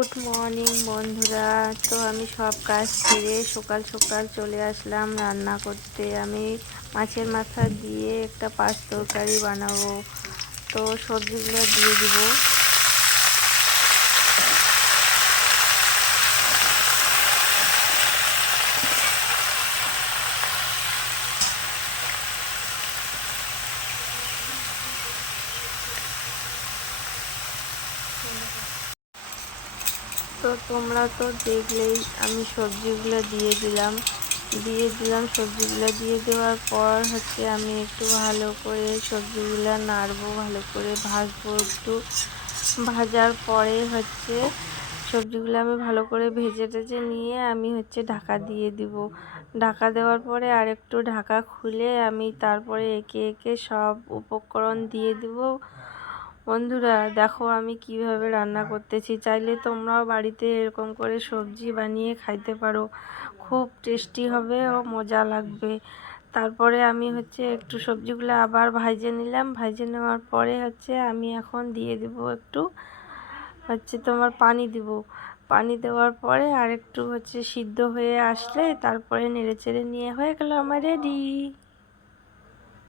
Good morning বন্ধুরা। তো আমি সব কাজ সেরে সকাল সকাল চলে আসলাম রান্না করতে। আমি মাছের মাথা দিয়ে একটা পাঁচ তরকারি বানাবো। তো সবজিগুলো দিয়ে দিব। তো তোমরা তো দেখলেই আমি সবজিগুলো দিয়ে দিলাম। দিয়ে দিলাম সবজিগুলো দিয়ে দেওয়ার পর হচ্ছে আমি একটু ভালো করে সবজিগুলো নাড়বো, ভালো করে ভাজবো একটু। ভাজার পরে হচ্ছে সবজিগুলো আমি ভালো করে ভেজে টেজে নিয়ে আমি হচ্ছে ঢাকা দিয়ে দিব। ঢাকা দেওয়ার পরে আর একটু ঢাকা খুলে আমি তারপরে একে একে সব উপকরণ দিয়ে দিব। বন্ধুরা, দেখো আমি কীভাবে রান্না করতেছি। চাইলে তোমরাও বাড়িতে এরকম করে সবজি বানিয়ে খাইতে পারো। খুব টেস্টি হবে ও মজা লাগবে। তারপরে আমি হচ্ছে একটু সবজিগুলো আবার ভাজে নিলাম। ভাজে নেওয়ার পরে হচ্ছে আমি এখন দিয়ে দিব একটু হচ্ছে তোমার পানি দিব। পানি দেওয়ার পরে আর একটু হচ্ছে সিদ্ধ হয়ে আসলে তারপরে নেড়ে চেড়ে নিয়ে হয়ে গেল আমার রেডি।